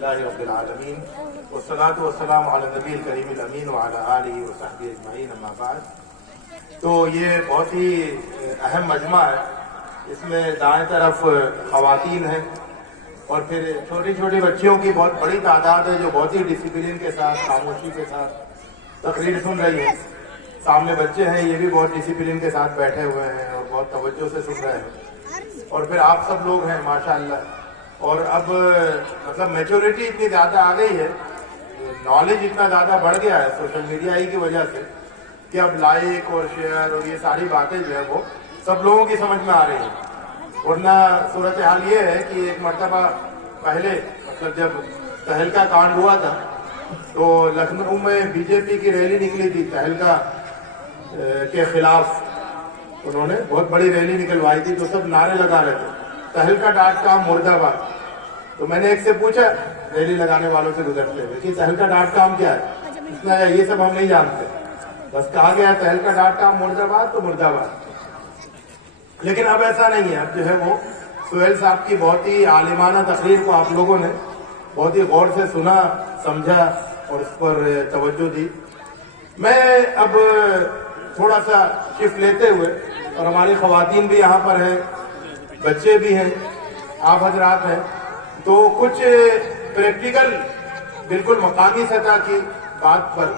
للہ رب العالمین والصلاۃ والسلام علی النبی الکریم الامین وعلی آلہ وصحبہ اجمعین، اما بعد۔ تو یہ بہت ہی اہم مجمع ہے، اس میں دائیں طرف خواتین ہیں اور پھر چھوٹی چھوٹی بچیوں کی بہت بڑی تعداد ہے جو بہت ہی ڈسپلن کے ساتھ، خاموشی کے ساتھ تقریر سن رہی ہیں۔ سامنے بچے ہیں، یہ بھی بہت ڈسپلن کے ساتھ بیٹھے ہوئے ہیں اور بہت توجہ سے سن رہے ہیں، اور پھر آپ سب لوگ ہیں ماشاءاللہ۔ اور اب مطلب میچورٹی اتنی زیادہ آ گئی ہے، نالج اتنا زیادہ بڑھ گیا ہے سوشل میڈیا ہی کی وجہ سے کہ اب لائک اور شیئر اور یہ ساری باتیں جو ہے وہ سب لوگوں کی سمجھ میں آ رہی ہیں۔ ورنہ صورتحال یہ ہے کہ ایک مرتبہ پہلے مطلب جب تہلکہ کانڈ ہوا تھا تو لکھنؤ میں بی جے پی کی ریلی نکلی تھی تہلکہ کے خلاف، انہوں نے بہت بڑی ریلی نکلوائی تھی، تو سب نعرے لگا رہے تھے تہلکہ.com مرد آباد۔ تو میں نے ایک سے پوچھا ریلی لگانے والوں سے گزرتے ہوئے کہ تہلکہ.com کیا ہے؟ اس نے یہ سب ہم نہیں جانتے، بس کہا گیا تہلکہ.com مرد آباد تو مرد آباد۔ لیکن اب ایسا نہیں ہے، اب جو ہے وہ سہیل صاحب کی بہت ہی عالمانہ تقریر کو آپ لوگوں نے بہت ہی غور سے سنا، سمجھا اور اس پر توجہ دی۔ میں اب تھوڑا سا شفٹ لیتے ہوئے، اور ہماری خواتین بھی یہاں پر ہیں، بچے بھی ہیں، آپ حضرات ہیں، تو کچھ پریکٹیکل بالکل مقامی سطح کی بات پر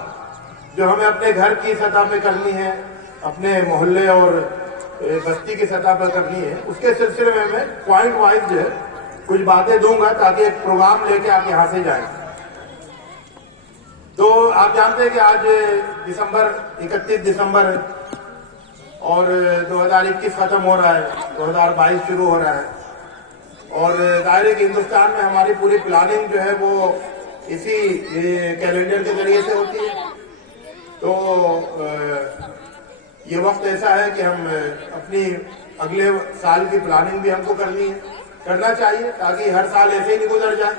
جو ہمیں اپنے گھر کی سطح پہ کرنی ہے، اپنے محلے اور بستی کی سطح پر کرنی ہے، اس کے سلسلے میں پوائنٹ وائز جو ہے کچھ باتیں دوں گا تاکہ ایک پروگرام لے کے آپ یہاں سے جائیں۔ تو آپ جانتے ہیں کہ آج 31 دسمبر ہے اور 2021 ختم ہو رہا ہے، 2022 شروع ہو رہا ہے، اور ظاہر ہے کہ ہندوستان میں ہماری پوری پلاننگ جو ہے وہ اسی کیلنڈر کے ذریعے سے ہوتی ہے۔ تو یہ وقت ایسا ہے کہ ہم اپنی اگلے سال کی پلاننگ بھی ہم کو کرنا چاہیے، تاکہ ہر سال ایسے ہی نہیں گزر جائے،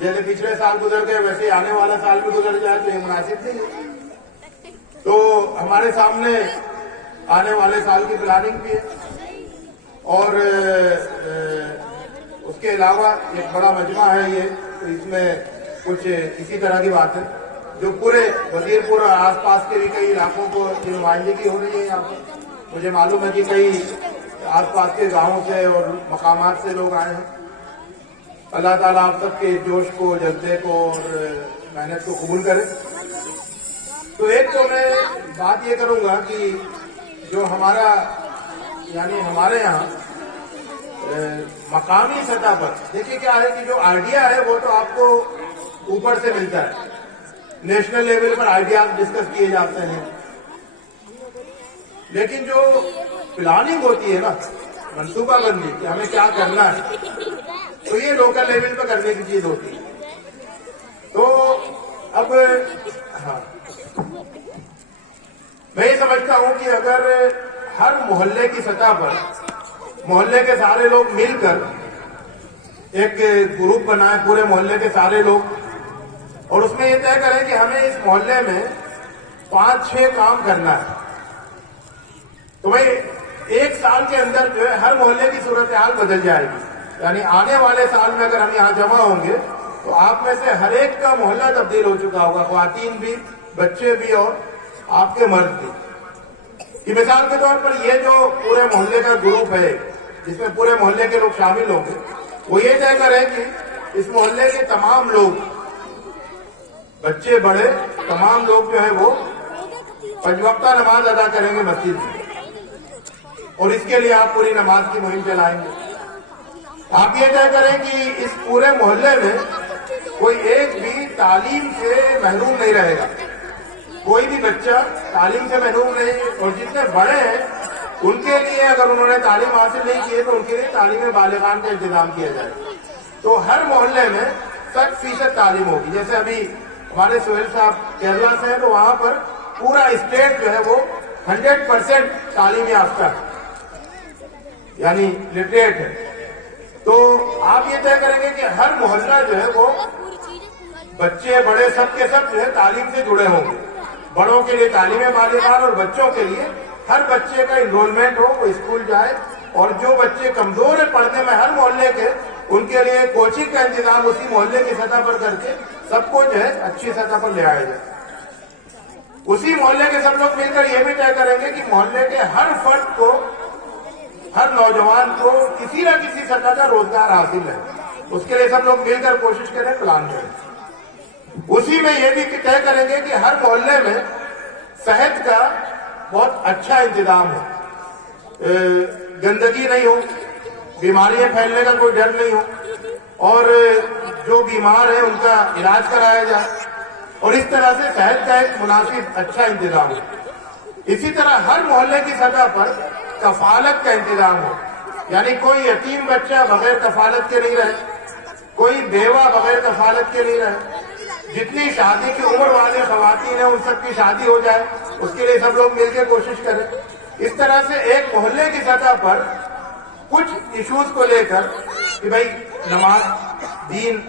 جیسے پچھلے سال گزر گئے ویسے آنے والا سال بھی گزر جائے، تو یہ مناسب نہیں ہے۔ تو ہمارے سامنے آنے والے سال کی پلاننگ بھی ہے، اور اس کے علاوہ ایک بڑا مجمع ہے یہ، تو اس میں کچھ اسی طرح کی بات ہے جو پورے وزیرپور اور آس پاس کے بھی کئی علاقوں کو کی نمائندگی ہو رہی ہے یہاں پر۔ مجھے معلوم ہے کہ کئی آس پاس کے گاؤں سے اور مقامات سے لوگ آئے ہیں۔ اللہ تعالیٰ آپ سب کے جوش کو، جذبے کو اور محنت کو قبول کرے۔ تو ایک تو میں بات یہ کروں گا کہ جو ہمارا یعنی ہمارے یہاں مقامی سطح پر دیکھیے کیا ہے کہ جو آئیڈیا ہے وہ تو آپ کو اوپر سے ملتا ہے، نیشنل لیول پر آئیڈیاز ڈسکس کیے جاتے ہیں، لیکن جو پلاننگ ہوتی ہے نا، منصوبہ بندی کہ ہمیں کیا کرنا ہے، تو یہ لوکل لیول پہ کرنے کی چیز ہوتی ہے۔ تو اب ہاں میں یہ سمجھتا ہوں کہ اگر ہر محلے کی سطح پر محلے کے سارے لوگ مل کر ایک گروپ بنائیں، پورے محلے کے سارے لوگ، اور اس میں یہ طے کریں کہ ہمیں اس محلے میں 5-6 کام کرنا ہے، تو بھائی ایک سال کے اندر جو ہے ہر محلے کی صورتحال بدل جائے گی۔ یعنی آنے والے سال میں اگر ہم یہاں جمع ہوں گے تو آپ میں سے ہر ایک کا محلہ تبدیل ہو چکا ہوگا، خواتین بھی، بچے بھی اور آپ کے مرد بھی۔ کہ مثال کے طور پر یہ جو پورے محلے کا گروپ ہے جس میں پورے محلے کے لوگ شامل ہوں گے، وہ یہ طے کریں کہ اس محلے کے تمام لوگ، بچے بڑے، تمام لوگ جو ہے وہ 5 وقتہ نماز ادا کریں گے مسجد میں، اور اس کے لیے آپ پوری نماز کی مہم چلائیں گے۔ آپ یہ طے کریں کہ اس پورے محلے میں کوئی ایک بھی تعلیم سے محروم نہیں رہے گا، کوئی بھی بچہ تعلیم سے محروم نہیں، اور جتنے بڑے ہیں ان کے لیے اگر انہوں نے تعلیم حاصل نہیں کی ہے تو ان کے لیے تعلیم بالغان کا انتظام کیا جائے۔ تو ہر محلے میں 60% تعلیم ہوگی، جیسے ابھی ہمارے سہیل صاحب کیرلا سے ہیں تو وہاں پر پورا اسٹیٹ جو ہے وہ 100% تعلیم یافتہ ہے، یعنی لٹریٹ ہے۔ تو آپ یہ طے کریں گے کہ ہر محلہ جو ہے وہ بچے بڑے سب کے سب جو ہے تعلیم سے جڑے ہوں گے، بڑوں کے لیے تعلیم بالغان اور بچوں کے لیے ہر بچے کا انرولمنٹ ہو، وہ اسکول جائے، اور جو بچے کمزور ہیں پڑھنے میں ہر محلے کے ان کے لیے کوچنگ کا انتظام اسی محلے کی سطح پر کر کے سب کو جو ہے اچھی سطح پر لے آیا جائے. اسی محلے کے سب لوگ مل کر یہ بھی طے کریں گے کہ محلے کے ہر فرد کو، ہر نوجوان کو کسی نہ کسی سطح کا روزگار حاصل ہے. اس کے لیے سب لوگ مل کر کوشش کریں، پلان کریں. اسی میں یہ بھی طے کریں گے کہ ہر محلے میں صحت کا بہت اچھا انتظام ہے، گندگی نہیں ہو، بیماریاں پھیلنے کا کوئی ڈر نہیں ہو، اور جو بیمار ہیں ان کا علاج کرایا جائے، اور اس طرح سے صحت کا ایک مناسب اچھا انتظام ہو. اسی طرح ہر محلے کی سطح پر کفالت کا انتظام ہو، یعنی کوئی یتیم بچہ بغیر کفالت کے نہیں رہے، کوئی بیوہ بغیر کفالت کے نہیں رہے. جتنی شادی کی عمر والی خواتین ہیں ان سب کی شادی ہو جائے، اس کے لیے سب لوگ مل کے کوشش کریں. اس طرح سے ایک محلے کی سطح پر کچھ ایشوز کو لے کر کہ بھائی نماز، دین،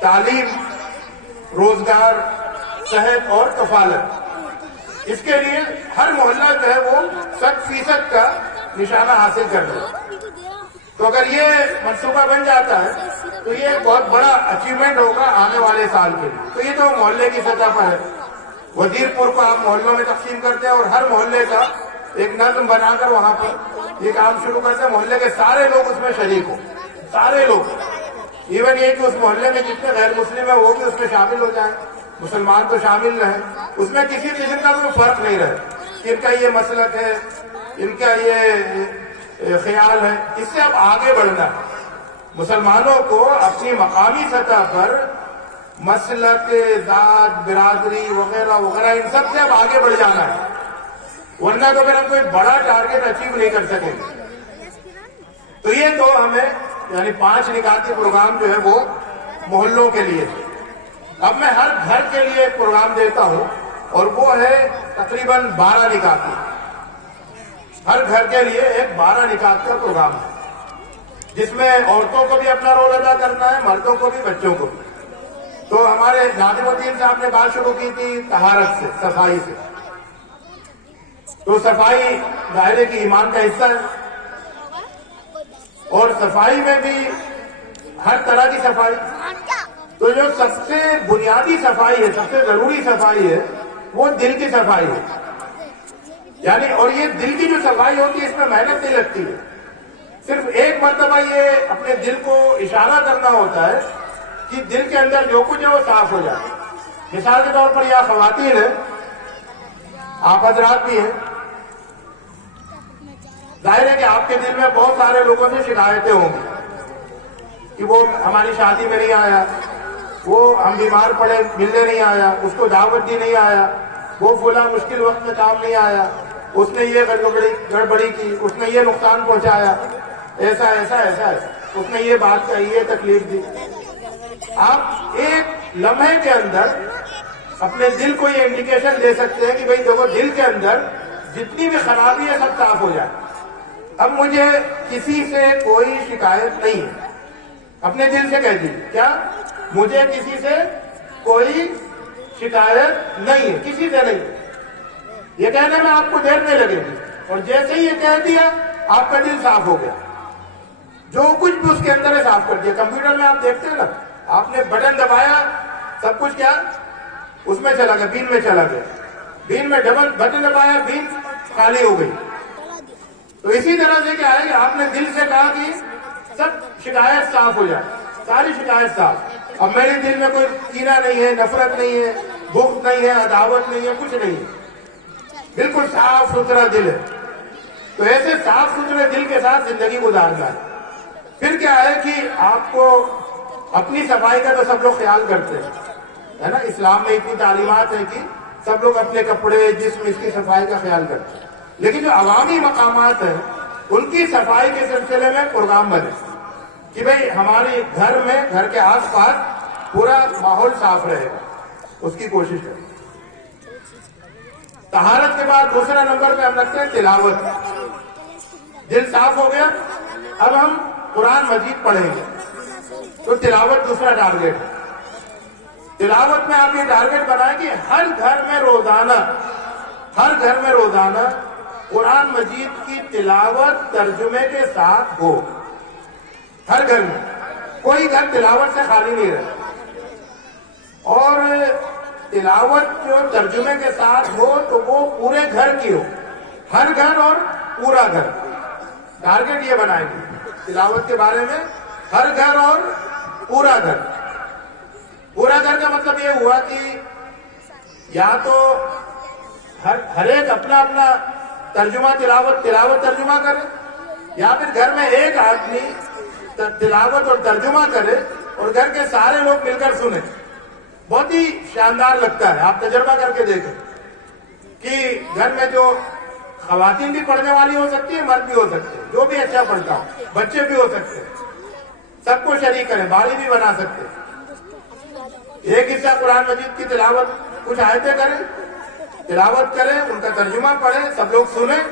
تعلیم، روزگار، صحت اور کفالت، اس کے لیے ہر محلہ جو ہے وہ 100% کا نشانہ حاصل کر لے. تو اگر یہ منصوبہ بن جاتا ہے تو یہ ایک بہت بڑا اچیومنٹ ہوگا آنے والے سال کے لیے. تو یہ تو محلے کی سطح پر ہے. وزیر پور کو آپ محلوں میں تقسیم کرتے ہیں اور ہر محلے کا ایک نظم بنا کر وہاں پر یہ کام شروع کرتے ہیں. محلے کے سارے لوگ اس میں شریک ہوں، سارے لوگ، ایون یہ کہ اس محلے میں جتنے غیر مسلم ہیں وہ بھی اس میں شامل ہو جائیں، مسلمان تو شامل رہیں. اس میں کسی قسم کا کوئی فرق نہیں رہے کہ ان کا یہ مسلک ہے، ان کا یہ خیال ہے. اس سے اب آگے بڑھنا ہے. مسلمانوں کو اپنی مقامی سطح پر مسلک، ذات، برادری وغیرہ وغیرہ ان سب سے اب آگے بڑھ جانا ہے، ورنہ تو پھر ہم کوئی بڑا ٹارگٹ اچیو نہیں کر سکیں گے. تو یہ تو ہمیں یعنی 5 نکاتی پروگرام جو ہے وہ محلوں کے لیے. اب میں ہر گھر کے لیے ایک پروگرام دیتا ہوں اور وہ ہے تقریباً 12 نکاتی. ہر گھر کے لیے ایک 12 نکات کا پروگرام ہے جس میں عورتوں کو بھی اپنا رول ادا کرنا ہے، مردوں کو بھی، بچوں کو بھی. تو ہمارے ناظم الدین صاحب نے بات شروع کی تھی طہارت سے، صفائی سے. تو صفائی دائرے کی ایمان کا حصہ ہے، اور صفائی میں بھی ہر طرح کی صفائی. تو جو سب سے بنیادی صفائی ہے، سب سے ضروری صفائی ہے، وہ دل کی صفائی ہے. یعنی اور یہ دل کی جو صفائی ہوتی ہے اس میں محنت نہیں لگتی ہے. صرف ایک مرتبہ یہ اپنے دل کو اشارہ کرنا ہوتا ہے کہ دل کے اندر جو کچھ ہے وہ صاف ہو جائے. مثال کے طور پر یہ خواتین ہیں، آپ حضرات بھی ہیں، ظاہر ہے کہ آپ کے دل میں بہت سارے لوگوں سے شکایتیں ہوں گی کہ وہ ہماری شادی میں نہیں آیا، وہ ہم بیمار پڑے ملنے نہیں آیا، اس کو دعوت دی نہیں آیا، وہ فلاں مشکل وقت میں کام نہیں آیا، اس نے یہ گڑبڑی کی، اس نے یہ نقصان پہنچایا، ایسا ایسا ایسا ایسا، اس نے یہ بات کہی، یہ تکلیف دی. آپ ایک لمحے کے اندر اپنے دل کو یہ انڈیکیشن دے سکتے ہیں کہ بھئی دیکھو دل کے اندر جتنی بھی خرابی ہے سب صاف ہو جائے. اب مجھے کسی سے کوئی شکایت نہیں ہے، اپنے دل سے کہہ دیجیے، کیا مجھے کسی سے کوئی شکایت نہیں ہے، کسی سے نہیں. یہ کہنے میں آپ کو دیر نہیں لگے گی، اور جیسے ہی یہ کہہ دیا آپ کا دل صاف ہو گیا. جو کچھ بھی اس کے اندر ہے صاف کر دیا. کمپیوٹر میں آپ دیکھتے ہیں نا، آپ نے بٹن دبایا، سب کچھ کیا اس میں چلا گیا، بین میں چلا گیا. بین میں ڈبل بٹن دبایا، بین خالی ہو گئی. تو اسی طرح سے کیا ہے کہ آپ نے دل سے کہا کہ سب شکایت صاف ہو جائے، ساری شکایت صاف. اب میرے دل میں کوئی کینہ نہیں ہے، نفرت نہیں ہے، بغض نہیں ہے، عداوت نہیں ہے، کچھ نہیں ہے، بالکل صاف ستھرا دل ہے. تو ایسے صاف ستھرے دل کے ساتھ زندگی گزارنا ہے. پھر کیا ہے کہ آپ کو اپنی صفائی کا تو سب لوگ خیال کرتے ہیں، ہے نا. اسلام میں اتنی تعلیمات ہیں کہ سب لوگ اپنے کپڑے، جسم، اس کی صفائی کا خیال کرتے ہیں. لیکن جو عوامی مقامات ہیں ان کی صفائی کے سلسلے میں پروگرام بنے کہ بھئی ہمارے گھر میں، گھر کے آس پاس پورا ماحول صاف رہے گا، اس کی کوشش کریں. طہارت کے بعد دوسرا نمبر پہ ہم رکھتے ہیں تلاوت. دل صاف ہو گیا، اب ہم قرآن مجید پڑھیں گے. تو تلاوت دوسرا ٹارگیٹ ہے. تلاوت میں آپ یہ ٹارگیٹ بنائیں کہ ہر گھر میں روزانہ قرآن مجید کی تلاوت ترجمے کے ساتھ ہو، ہر گھر میں. کوئی گھر تلاوت سے خالی نہیں رہتا، اور تلاوت جو ترجمے کے ساتھ ہو تو وہ پورے گھر کی ہو، ہر گھر اور پورا گھر۔ ٹارگٹ یہ بنائیں گے تلاوت کے بارے میں، ہر گھر اور پورا گھر۔ پورا گھر کا مطلب یہ ہوا کہ یا تو ہر ایک اپنا اپنا ترجمہ تلاوت ترجمہ کرے، یا پھر گھر میں ایک آدمی تلاوت اور ترجمہ کرے اور گھر کے سارے لوگ مل کر سنیں۔ بہت ہی شاندار لگتا ہے، آپ تجربہ کر کے دیکھیں کہ گھر میں جو خواتین بھی پڑھنے والی ہو سکتی ہے، مرد بھی ہو سکتے ہیں، جو بھی اچھا پڑھتا ہو، بچے بھی ہو سکتے ہیں، سب کو شریک کریں، باری بھی بنا سکتے ہیں۔ ایک حصہ قرآن مجید کی تلاوت، کچھ آیتیں کریں، تلاوت کریں، ان کا ترجمہ پڑھیں، سب لوگ سنیں،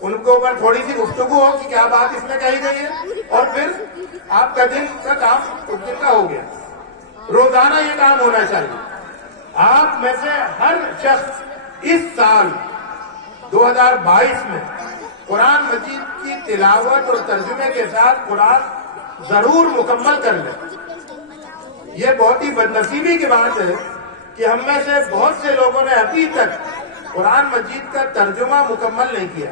ان کے اوپر تھوڑی سی گفتگو ہو کہ کیا بات اس میں کہی گئی ہے، اور پھر آپ کا دن کا کام اس دن کا ہو گیا۔ روزانہ یہ کام ہونا چاہیے۔ آپ میں سے ہر شخص اس سال 2022 میں قرآن مجید کی تلاوت اور ترجمے کے ساتھ قرآن ضرور مکمل کر لیں۔ یہ بہت ہی بدنصیبی کی بات ہے کہ ہم میں سے بہت سے لوگوں نے ابھی تک قرآن مجید کا ترجمہ مکمل نہیں کیا،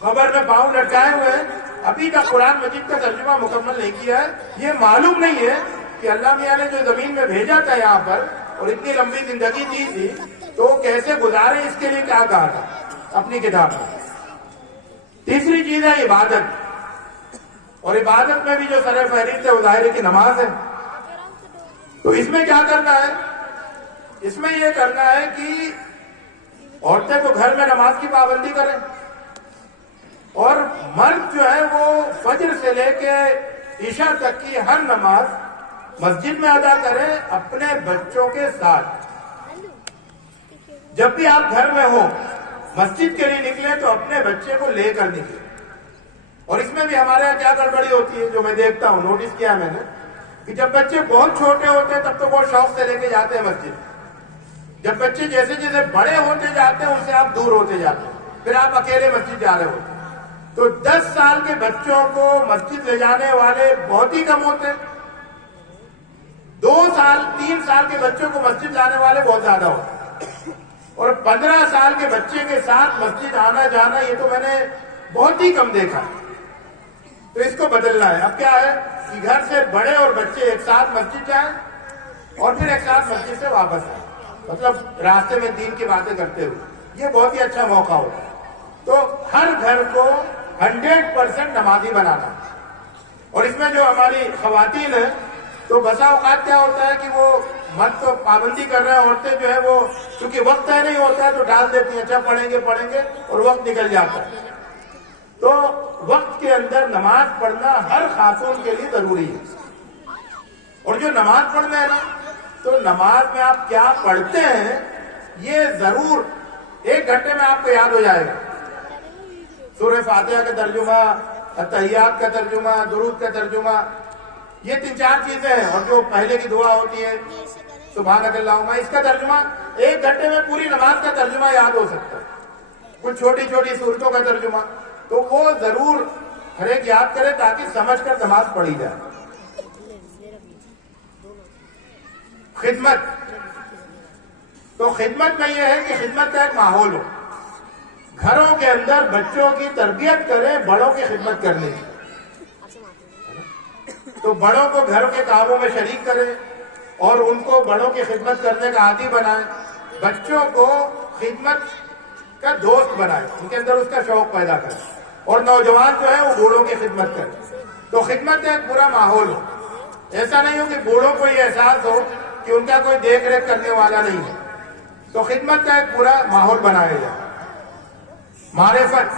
قبر میں پاؤں لٹکائے ہوئے ہیں، ابھی تک قرآن مجید کا ترجمہ مکمل نہیں کیا ہے۔ یہ معلوم نہیں ہے کہ اللہ میاں نے جو زمین میں بھیجا تھا یہاں پر اور اتنی لمبی زندگی دی تھی تو وہ کیسے گزارے، اس کے لیے کیا کہا تھا اپنی کتاب میں۔ تیسری چیز ہے عبادت، اور عبادت میں بھی جو سر فہرست ہے وہ ظاہر کی نماز ہے۔ تو اس میں کیا کرنا ہے؟ اس میں یہ کرنا ہے کہ عورتیں تو گھر میں نماز کی پابندی کریں، اور مرد جو ہے وہ فجر سے لے کے عشاء تک کی ہر نماز مسجد میں ادا کریں اپنے بچوں کے ساتھ۔ جب بھی آپ گھر میں ہو مسجد کے لیے نکلیں تو اپنے بچے کو لے کر نکلیں۔ اور اس میں بھی ہمارے یہاں کیا گڑبڑی ہوتی ہے جو میں دیکھتا ہوں، نوٹس کیا میں نے، کہ جب بچے بہت چھوٹے ہوتے ہیں تب تو بہت شوق سے لے کے جاتے ہیں مسجد، جب بچے جیسے جیسے بڑے ہوتے جاتے ہیں ان سے آپ دور ہوتے جاتے ہیں، پھر آپ اکیلے مسجد جا رہے ہوتے ہیں۔ تو 10 سال کے بچوں کو مسجد لے جانے والے بہت ہی کم ہوتے ہیں، 2 سال 3 سال کے بچوں کو مسجد لانے والے بہت زیادہ ہوتے ہیں، اور 15 سال کے بچے کے ساتھ مسجد آنا جانا یہ تو میں نے بہت ہی کم دیکھا۔ تو اس کو بدلنا ہے۔ اب کیا ہے کہ گھر سے بڑے اور بچے ایک ساتھ مسجد جائیں اور پھر ایک ساتھ مسجد سے واپس آئیں، مطلب راستے میں دین کی باتیں کرتے ہوئے، یہ بہت ہی اچھا موقع ہوتا ہے۔ تو ہر گھر کو 100% نمازی بنانا، اور اس میں جو ہماری خواتین ہیں تو بسا اوقات کیا ہوتا ہے کہ وہ مرد تو پابندی کر رہے ہیں، عورتیں جو ہے وہ چونکہ وقت طے نہیں ہوتا ہے تو ڈال دیتی ہیں، اچھا پڑھیں گے اور وقت نکل جاتا ہے۔ تو وقت کے اندر نماز پڑھنا ہر خاتون کے لیے ضروری ہے، اور جو نماز پڑھنا ہے نا تو نماز میں آپ کیا پڑھتے ہیں یہ ضرور 1 گھنٹے میں آپ کو یاد ہو جائے گا۔ سورہ فاتحہ کا ترجمہ، التحیات کا ترجمہ، درود کا ترجمہ، یہ 3-4 چیزیں ہیں، اور جو پہلے کی دعا ہوتی ہے سبحانک اللہم، اس کا ترجمہ 1 گھنٹے میں پوری نماز کا ترجمہ یاد ہو سکتا ہے، کچھ چھوٹی چھوٹی صورتوں کا ترجمہ، تو وہ ضرور ہر ایک یاد کرے تاکہ سمجھ کر نماز پڑھی جائے۔ خدمت، تو خدمت میں یہ ہے کہ خدمت کا ایک ماحول ہو، گھروں کے اندر بچوں کی تربیت کریں بڑوں کی خدمت کرنے کی، تو بڑوں کو گھروں کے کاموں میں شریک کریں اور ان کو بڑوں کی خدمت کرنے کا عادی بنائیں، بچوں کو خدمت کا دوست بنائیں، ان کے اندر اس کا شوق پیدا کریں، اور نوجوان جو ہے وہ بوڑھوں کی خدمت کریں۔ تو خدمت کا ایک پورا ماحول ہو، ایسا نہیں ہو کہ بوڑھوں کو یہ احساس ہو کہ ان کا کوئی دیکھ ریکھ کرنے والا نہیں ہے، تو خدمت کا ایک پورا ماحول بنایا جائے۔ معرفت،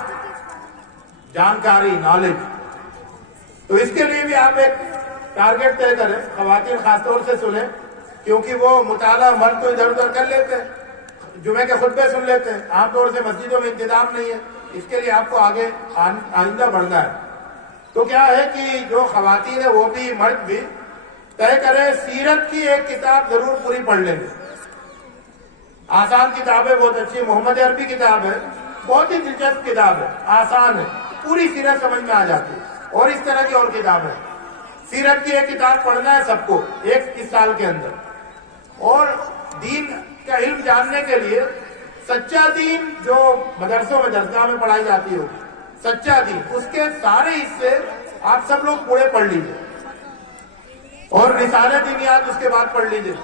جانکاری، نالج، تو اس کے لیے بھی آپ ایک ٹارگٹ طے کریں، خواتین خاص طور سے سنیں، کیونکہ وہ مطالعہ مرد تو ادھر ادھر کر لیتے ہیں، جمعے کے خطبے سن لیتے ہیں، عام طور سے مسجدوں میں انتظام نہیں ہے، اس کے لیے آپ کو آگے آئندہ بڑھنا ہے۔ تو کیا ہے کہ جو خواتین ہیں وہ بھی مرد بھی طے کریں سیرت کی ایک کتاب ضرور پوری پڑھ لیں گے۔ آسان کتاب ہے، بہت اچھی محمد عربی کتاب ہے، بہت ہی دلچسپ کتاب ہے، آسان ہے، پوری سیرت سمجھ میں آ جاتی ہے، اور اس طرح کی اور کتابیں سیرت کی ایک کتاب پڑھنا ہے سب کو 21 سال کے اندر. اور دین کا علم جاننے کے لیے سچا دین جو مدرسوں میں درسگاہ میں پڑھائی جاتی ہو، سچا دین، اس کے سارے حصے آپ سب لوگ پورے پڑھ لیجئے، اور رسالہ دینیات اس کے بعد پڑھ لیجئے.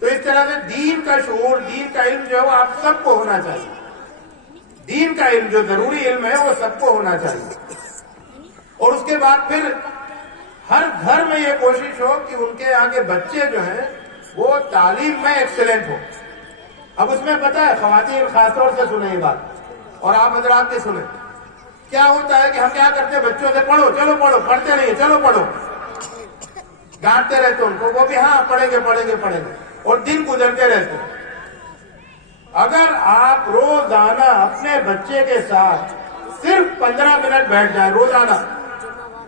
تو اس طرح سے دین کا شعور، دین کا علم جو ہے وہ آپ سب کو ہونا چاہیے. دین کا علم جو ضروری علم ہے وہ سب کو ہونا چاہیے. اور اس کے بعد پھر ہر گھر میں یہ کوشش ہو کہ ان کے یہاں کے بچے جو ہیں وہ تعلیم میں ایکسیلنٹ ہو. اب اس میں پتہ ہے، خواتین خاص طور سے سنیں یہ بات، اور آپ حضرات کے سنیں. کیا ہوتا ہے کہ ہم کیا کرتے ہیں، بچوں سے پڑھو، چلو پڑھو، پڑھتے نہیں، چلو پڑھو، ڈانٹتے رہتے ان کو. وہ بھی ہاں پڑھیں گے پڑھیں گے پڑھیں گے، اور دن گزرتے رہتے. اگر آپ روزانہ اپنے بچے کے ساتھ صرف 15 منٹ بیٹھ جائیں روزانہ،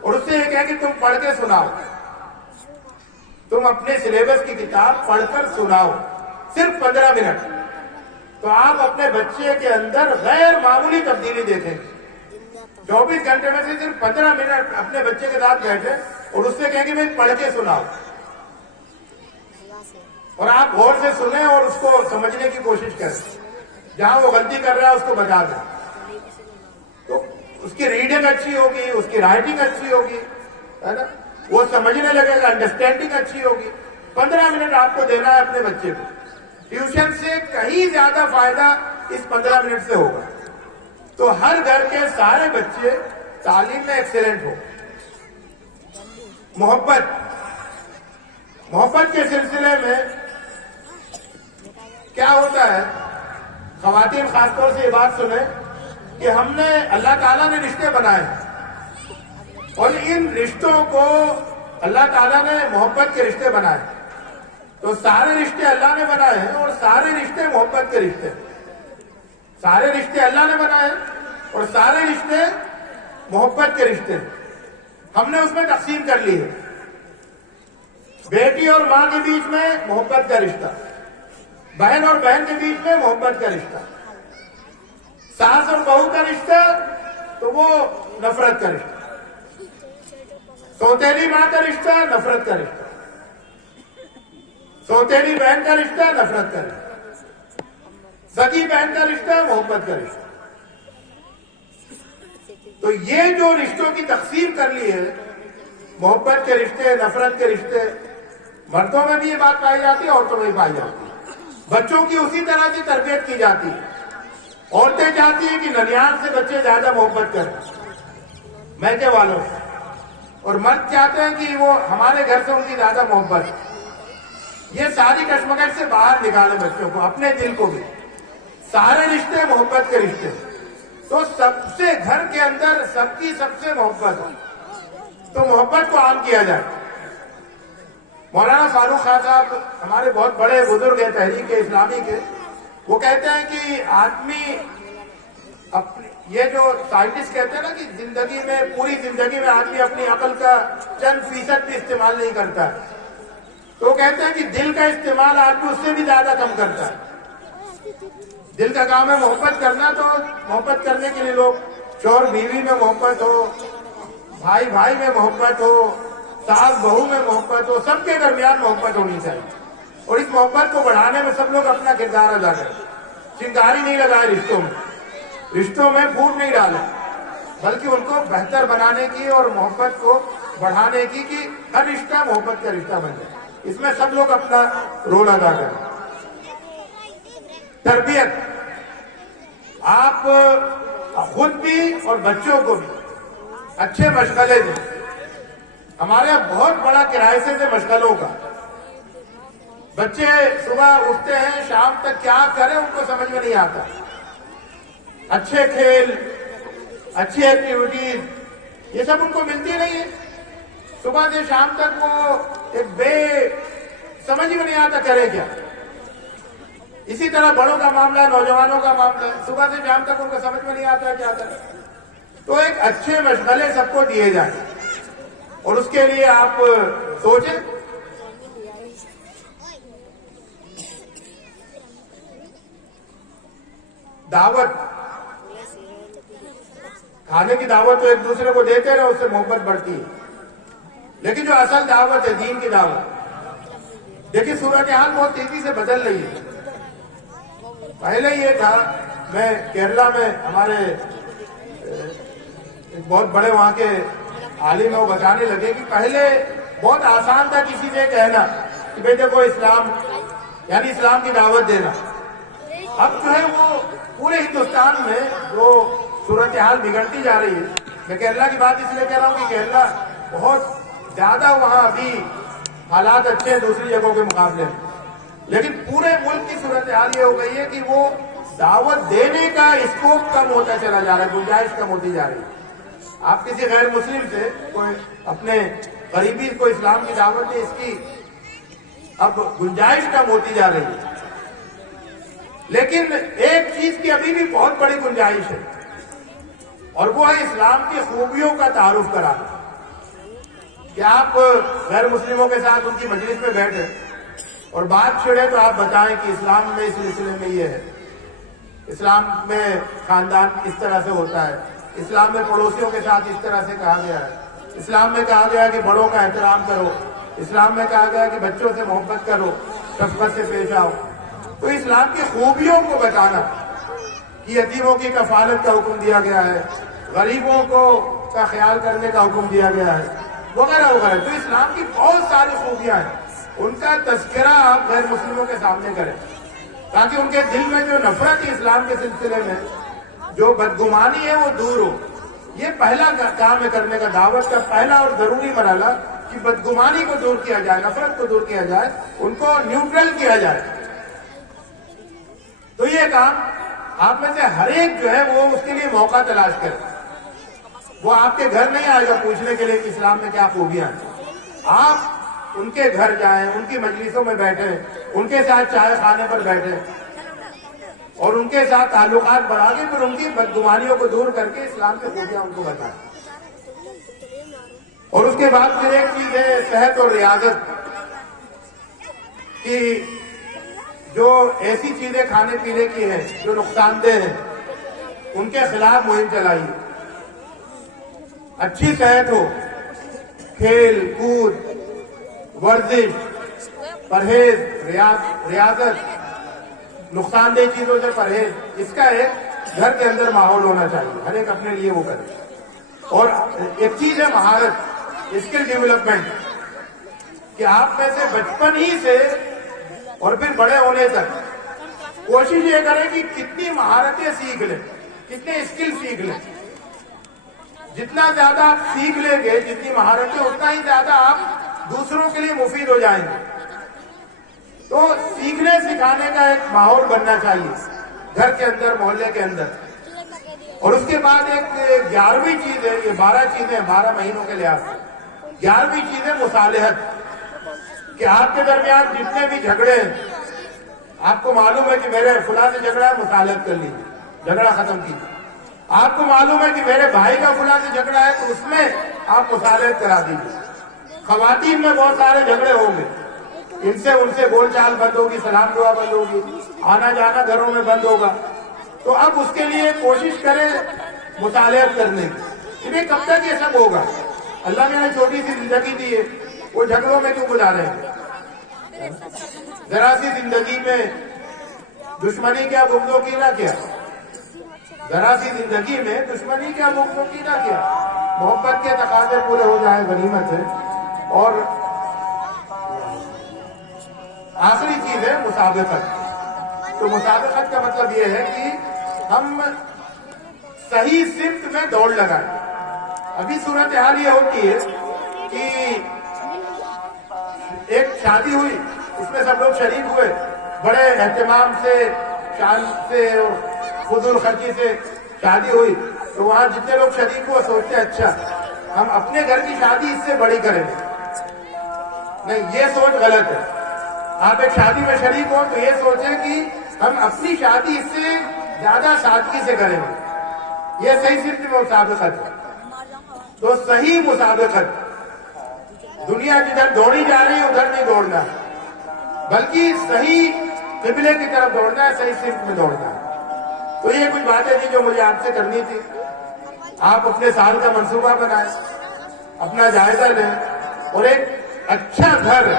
اور اس سے یہ کہیں کہ تم پڑھ کے سناؤ، تم اپنے سلیبس کی کتاب پڑھ کر سناؤ صرف 15 منٹ، تو آپ اپنے بچے کے اندر غیر معمولی تبدیلی دیکھیں گے. 24 گھنٹے میں سے صرف 15 منٹ اپنے بچے کے ساتھ بیٹھے اور اس سے کہیں کہ میں پڑھ کے سناؤ، اور آپ غور سے سنیں اور اس کو سمجھنے کی کوشش کریں. جہاں وہ غلطی کر رہا ہے اس کو بتا دیں، تو اس کی ریڈنگ اچھی ہوگی، اس کی رائٹنگ اچھی ہوگی، ہے نا، وہ سمجھنے لگے گا، انڈرسٹینڈنگ اچھی ہوگی. 15 منٹ آپ کو دینا ہے اپنے بچے کو. ٹیوشن سے کہیں زیادہ فائدہ اس 15 منٹ سے ہوگا. تو ہر گھر کے سارے بچے تعلیم میں ایکسیلنٹ ہو. محبت کے سلسلے میں کیا ہوتا ہے، خواتین خاص طور سے یہ بات سنیں کہ ہم نے، اللہ تعالیٰ نے رشتے بنائے ہیں، اور ان رشتوں کو اللہ تعالیٰ نے محبت کے رشتے بنائے. تو سارے رشتے اللہ نے بنائے ہیں، اور سارے رشتے محبت کے رشتے. سارے رشتے اللہ نے بنائے ہیں اور سارے رشتے محبت کے رشتے. ہم نے اس میں تقسیم کر لی ہے. بیٹی اور ماں کے بیچ میں محبت کا رشتہ، بہن اور بہن کے بیچ میں محبت کا رشتہ، ساس اور بہو کا رشتہ تو وہ نفرت کا رشتہ، سوتیلی ماں کا رشتہ نفرت کا رشتہ، سوتیلی بہن کا رشتہ نفرت کا رشتہ، سگی بہن کا رشتہ محبت کا رشتہ. تو یہ جو رشتوں کی تقسیم کر لی ہے، محبت کے رشتے، نفرت کے رشتے، مردوں میں بھی یہ بات پائی جاتی ہے، عورتوں میں بھی پائی جاتی ہے. بچوں کی اسی طرح سے تربیت کی جاتی ہے. عورتیں چاہتی ہیں کہ ننیال سے بچے زیادہ محبت کریں میکے والوں سے، اور مرد چاہتے ہیں کہ وہ ہمارے گھر سے ان کی زیادہ محبت. یہ ساری کشمکش سے باہر نکالیں بچوں کو، اپنے دل کو بھی. سارے رشتے محبت کے رشتے. تو سب سے گھر کے اندر سب کی سب سے محبت ہو، تو محبت کو عام کیا جائے. مولانا فاروق خان صاحب ہمارے بہت بڑے بزرگ ہیں تحریک اسلامی کے، وہ کہتے ہیں کہ آدمی اپنی، یہ جو سائنٹسٹ کہتے ہیں نا کہ زندگی میں، پوری زندگی میں آدمی اپنی عقل کا چند فیصد بھی استعمال نہیں کرتا ہے. تو وہ کہتے ہیں کہ دل کا استعمال آدمی اس سے بھی زیادہ کم کرتا ہے. دل کا کام ہے محبت کرنا، تو محبت کرنے کے لیے لوگ، شوہر بیوی میں محبت ہو، بھائی بھائی میں محبت ہو، ساس بہو میں محبت ہو، سب کے درمیان محبت ہونی چاہیے. اور اس محبت کو بڑھانے میں سب لوگ اپنا کردار ادا کریں. چنگاری نہیں لگائے رشتوں میں پھوٹ نہیں ڈالے، بلکہ ان کو بہتر بنانے کی اور محبت کو بڑھانے کی، کہ ہر رشتہ محبت کا رشتہ بن جائے. اس میں سب لوگ اپنا رول ادا کریں. تربیت، آپ خود بھی اور بچوں کو بھی اچھے مشغلے دیں. ہمارے یہاں بہت بڑا کرائسس ہے مشغلوں کا. بچے صبح اٹھتے ہیں، شام تک کیا کریں ان کو سمجھ میں نہیں آتا. اچھے کھیل، اچھی ایکٹیویٹیز، یہ سب ان کو ملتی نہیں ہے. صبح سے شام تک وہ ایک سمجھ میں نہیں آتا کرے کیا. اسی طرح بڑوں کا معاملہ، نوجوانوں کا معاملہ، صبح سے شام تک ان کو سمجھ میں نہیں آتا کیا کرے. تو ایک اچھے مشغلے سب کو دیے جائیں، اور اس کے لیے آپ سوچیں. دعوت، کھانے کی دعوت تو ایک دوسرے کو دیتے رہے، اس سے محبت بڑھتی ہے. لیکن جو اصل دعوت ہے دین کی دعوت، دیکھیے صورتحال بہت تیزی سے بدل رہی ہے. پہلے یہ تھا، میں کیرلا میں ہمارے ایک بہت بڑے وہاں کے عالم ہیں، وہ بتانے لگے کہ پہلے بہت آسان تھا کسی سے کہنا کہ بھئی دیکھو اسلام یعنی اسلام کی دعوت دینا. اب جو ہے وہ پورے ہندوستان میں جو صورتحال بگڑتی جا رہی ہے. میں کیرلا کی بات اس لیے کہہ رہا ہوں کہ کیرلا بہت زیادہ وہاں ابھی حالات اچھے ہیں دوسری جگہوں کے مقابلے میں، لیکن پورے ملک کی صورتحال یہ ہو گئی ہے کہ وہ دعوت دینے کا اسکوپ کم ہوتا چلا جا رہا ہے، گنجائش کم ہوتی جا رہی ہے. آپ کسی غیر مسلم سے کوئی اپنے قریبی کو اسلام کی دعوت دے، اس کی اب گنجائش کم ہوتی جا رہی ہے. لیکن ایک چیز کی ابھی بھی بہت بڑی گنجائش ہے، اور وہ ہے اسلام کی خوبیوں کا تعارف کرانا. کہ آپ غیر مسلموں کے ساتھ ان کی مجلس میں بیٹھے اور بات چھڑے تو آپ بتائیں کہ اسلام میں اس سلسلے میں یہ ہے، اسلام میں خاندان اس طرح سے ہوتا ہے، اسلام میں پڑوسیوں کے ساتھ اس طرح سے کہا گیا ہے، اسلام میں کہا گیا ہے کہ بڑوں کا احترام کرو، اسلام میں کہا گیا ہے کہ بچوں سے محبت کرو، شفقت سے پیش آؤ. تو اسلام کی خوبیوں کو بتانا کہ یتیموں کی کفالت کا حکم دیا گیا ہے، غریبوں کو کا خیال کرنے کا حکم دیا گیا ہے، وغیرہ وغیرہ. تو اسلام کی بہت ساری خوبیاں ہیں، ان کا تذکرہ آپ غیر مسلموں کے سامنے کریں تاکہ ان کے دل میں جو نفرت ہے اسلام کے سلسلے میں، جو بدگمانی ہے، وہ دور ہو. یہ پہلا کام ہے کرنے کا، دعوت کا پہلا اور ضروری مرحلہ کہ بدگمانی کو دور کیا جائے، نفرت کو دور کیا جائے، ان کو نیوٹرل کیا جائے. تو یہ کام آپ میں سے ہر ایک جو ہے وہ اس کے لیے موقع تلاش کرے. وہ آپ کے گھر نہیں آئے گا پوچھنے کے لیے کہ اسلام میں کیا خوبیاں ہیں. آپ ان کے گھر جائیں، ان کی مجلسوں میں بیٹھیں، ان کے ساتھ چائے خانے پر بیٹھیں اور ان کے ساتھ تعلقات بڑھا کے پھر ان کی بدگمانیوں کو دور کر کے اسلام کی خوبیاں ان کو بتائیں. اور اس کے بعد پھر ایک چیز ہے صحت اور ریاضت کی، جو ایسی چیزیں کھانے پینے کی ہیں جو نقصان دہ ہیں ان کے خلاف مہم چلائیے. اچھی صحت ہو، کھیل کود، ورزش، پرہیز، ریاضت، نقصان دہ چیزوں سے پرہیز، اس کا ایک گھر کے اندر ماحول ہونا چاہیے، ہر ایک اپنے لیے وہ کرے. اور ایک چیز ہے مہارت، اسکل ڈیولپمنٹ، کہ آپ میں سے بچپن ہی سے اور پھر بڑے ہونے تک کوشش یہ کریں کہ کتنی مہارتیں سیکھ لیں، کتنے اسکل سیکھ لیں. جتنا زیادہ آپ سیکھ لیں گے، جتنی مہارتیں، اتنا ہی زیادہ آپ دوسروں کے لیے مفید ہو جائیں گے. تو سیکھنے سکھانے کا ایک ماحول بننا چاہیے گھر کے اندر، محلے کے اندر. اور اس کے بعد ایک 11ویں چیز ہے، یہ 12 چیزیں 12 مہینوں کے لحاظ سے. 11ویں چیز ہے مصالحت، کہ آپ کے درمیان جتنے بھی جھگڑے ہیں، آپ کو معلوم ہے کہ میرے فلاں سے جھگڑا ہے، مصالحت کر لیجیے، جھگڑا ختم کیجیے. آپ کو معلوم ہے کہ میرے بھائی کا فلاں سے جھگڑا ہے تو اس میں آپ مصالحت کرا دیجیے. خواتین میں بہت سارے جھگڑے ہوں گے، ان سے بول چال بند ہوگی، سلام دعا بند ہوگی، آنا جانا گھروں میں بند ہوگا. تو اب اس کے لیے کوشش کریں مصالحت کرنے کی. انہیں کب تک یہ سب ہوگا؟ اللہ نے چھوٹی سی زندگی دی ہے، وہ جھگڑوں میں کیوں گزارے ہیں؟ ذرا سی زندگی میں دشمنی کیا، بغض و کینہ کیا؟ ذرا سی زندگی میں دشمنی کیا، بغض و کینہ کیا؟ محبت کے تقاضے پورے ہو جائیں غنیمت ہے. اور آخری چیز ہے مسابقت. تو مسابقت کا مطلب یہ ہے کہ ہم صحیح سمت میں دوڑ لگائیں. ابھی صورتحال یہ ہوتی ہے کہ ایک شادی ہوئی، اس میں سب لوگ شریک ہوئے، بڑے اہتمام سے، شان سے اور فضول خرچی سے شادی ہوئی. تو وہاں جتنے لوگ شریک ہوئے سوچتے ہیں اچھا ہم اپنے گھر کی شادی اس سے بڑی کریں. نہیں، یہ سوچ غلط ہے. آپ ایک شادی میں شریک ہو تو یہ سوچیں کہ ہم اپنی شادی اس سے زیادہ سادگی سے کریں گے. یہ صحیح سمت میں مسابقت ہے. تو صحیح مسابقت، دنیا جدھر دوڑی جا رہی ہے ادھر نہیں دوڑنا، بلکہ صحیح قبلے کی طرف دوڑنا ہے، صحیح سمت میں دوڑنا ہے. تو یہ کچھ باتیں تھیں جو مجھے آپ سے کرنی تھی. آپ اپنے سال کا منصوبہ بنائیں، اپنا جائزہ لیں اور ایک اچھا گھر،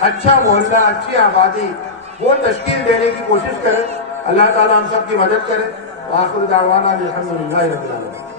اچھا محلہ، اچھی آبادی وہ تشکیل دینے کی کوشش کریں. اللہ تعالیٰ ہم سب کی مدد کرے. وآخر دعوانا الحمدللہ رب العالمین.